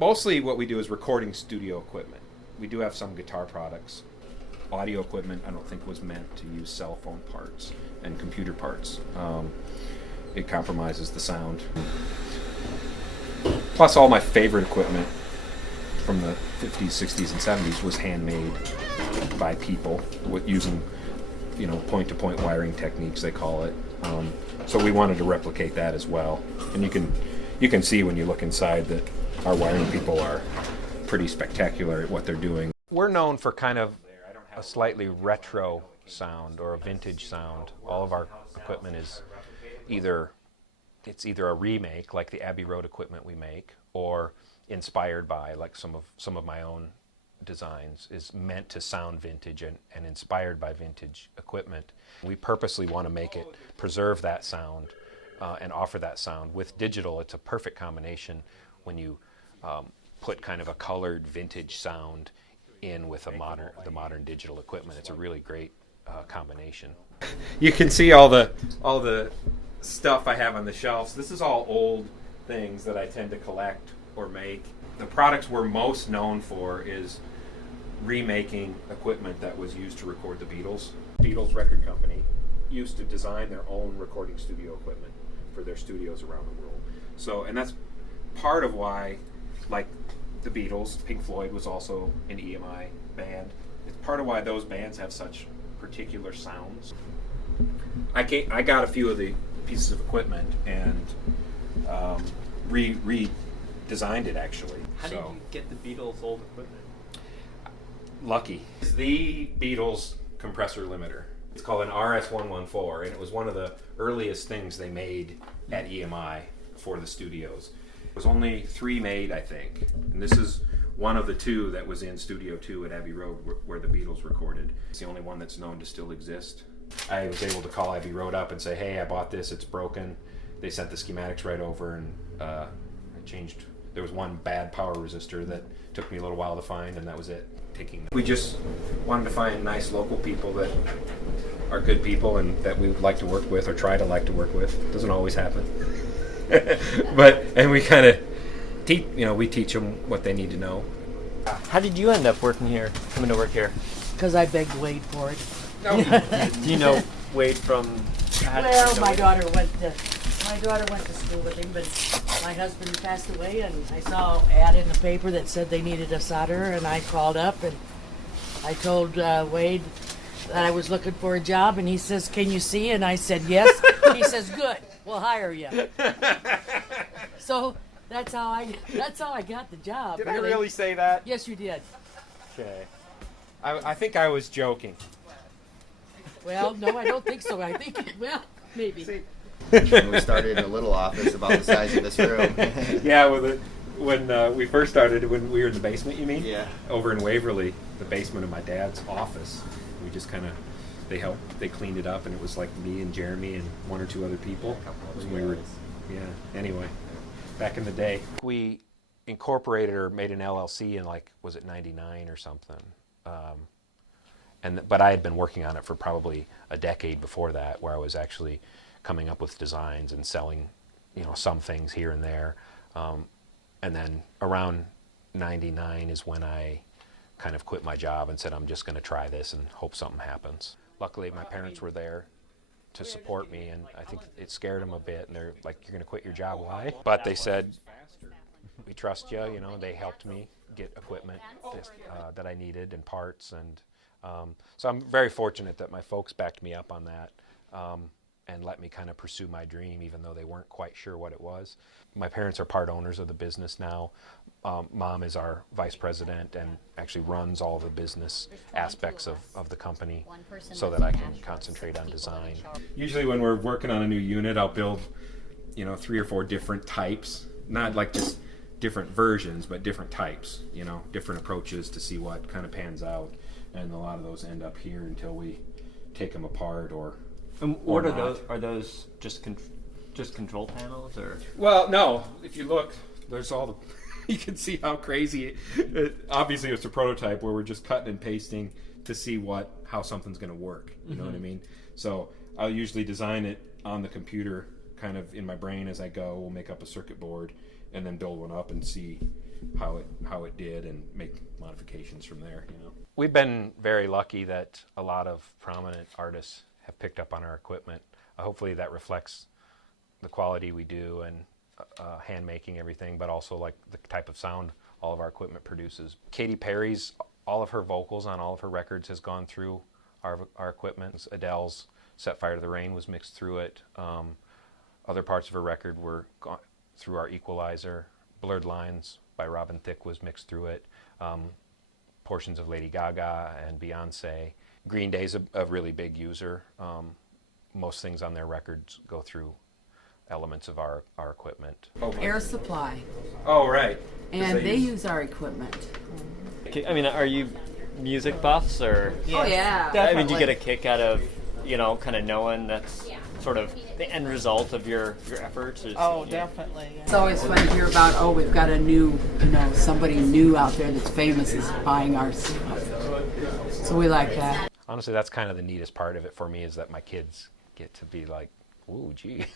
Mostly what we do is recording studio equipment. We do have some guitar products. Audio equipment I don't think was meant to use cell phone parts and computer parts. It compromises the sound. Plus all my favorite equipment from the 50s, 60s, and 70s was handmade by people using, point-to-point wiring techniques, they call it. So we wanted to replicate that as well. And you can see when you look inside that our wiring people are pretty spectacular at what they're doing. We're known for kind of a slightly retro sound or a vintage sound. All of our equipment is either a remake, like the Abbey Road equipment we make, or inspired by, like some of my own designs, is meant to sound vintage and inspired by vintage equipment. We purposely want to preserve that sound and offer that sound. With digital, it's a perfect combination when you put kind of a colored vintage sound in with the modern digital equipment. It's a really great combination. You can see all the stuff I have on the shelves. This is all old things that I tend to collect or make. The products we're most known for is remaking equipment that was used to record the Beatles. Beatles record company used to design their own recording studio equipment for their studios around the world. So, and that's part of why, like the Beatles, Pink Floyd was also an EMI band. It's part of why those bands have such particular sounds. I got a few of the pieces of equipment and redesigned it actually. How did you get the Beatles' old equipment? Lucky. It's the Beatles compressor limiter. It's called an RS-114, and it was one of the earliest things they made at EMI for the studios. It was only 3 made, I think, and this is one of the 2 that was in Studio 2 at Abbey Road where the Beatles recorded. It's the only one that's known to still exist. I was able to call Abbey Road up and say, hey, I bought this, it's broken. They sent the schematics right over, and I changed. There was one bad power resistor that took me a little while to find, and that was it. We just wanted to find nice local people that are good people and that we would like to work with or try to like to work with. Doesn't always happen. And we kind of teach them what they need to know. How did you end up coming to work here? Because I begged Wade for it. No. Do you know Wade from? Well, my daughter went to school with him, but my husband passed away, and I saw an ad in the paper that said they needed a solderer, and I called up and I told Wade that I was looking for a job, and he says, "Can you see?" And I said, "Yes." He says, "Good, we'll hire you." So that's how I got the job. Did I really say that? Yes, you did. Okay. I think I was joking. Well, no, I don't think so. I think, maybe. See? We started in a little office about the size of this room. Yeah, when we first started, when we were in the basement, you mean? Yeah. Over in Waverly, the basement of my dad's office. We just they cleaned it up, and it was like me and Jeremy and 1 or 2 other people. Anyway, back in the day. We incorporated or made an LLC in was it 99 or something? But I had been working on it for probably a decade before that, where I was actually coming up with designs and selling, some things here and there. And then around 99 is when I kind of quit my job and said, I'm just going to try this and hope something happens. Luckily, my parents were there to support me, and I think it scared them a bit. And they're like, "You're going to quit your job? Why?" But they said, "We trust you." They helped me get equipment that I needed and parts, and so I'm very fortunate that my folks backed me up on that and let me kind of pursue my dream, even though they weren't quite sure what it was. My parents are part owners of the business now. Mom is our vice president and actually runs all the business aspects of the company so that I can concentrate on design. Usually when we're working on a new unit, I'll build 3 or 4 different types, not like just different versions, but different types, different approaches to see what kind of pans out. And a lot of those end up here until we take them apart or what are those? Are those just control panels, or? Well, no. If you look, there's all the. You can see how crazy. Obviously, it's a prototype where we're just cutting and pasting to see how something's going to work. You know what I mean? So I'll usually design it on the computer, kind of in my brain as I go. We'll make up a circuit board and then build one up and see how it did and make modifications from there. We've been very lucky that a lot of prominent artists have picked up on our equipment. Hopefully that reflects the quality we do and hand making everything, but also like the type of sound all of our equipment produces. Katy Perry's, all of her vocals on all of her records has gone through our equipment. Adele's Set Fire to the Rain was mixed through it. Other parts of her record were gone through our equalizer. Blurred Lines by Robin Thicke was mixed through it. Portions of Lady Gaga and Beyonce. Green Day's a really big user. Most things on their records go through elements of our equipment. Air Supply, Oh, right. and they use our equipment. I mean, are you music buffs or? Oh yeah, I mean, do you get a kick out of, kind of knowing that's sort of the end result of your efforts? Oh, definitely. Yeah. It's always fun to hear about, we've got a new, somebody new out there that's famous is buying our stuff. So we like that. Honestly, that's kind of the neatest part of it for me, is that my kids get to be like, ooh, gee,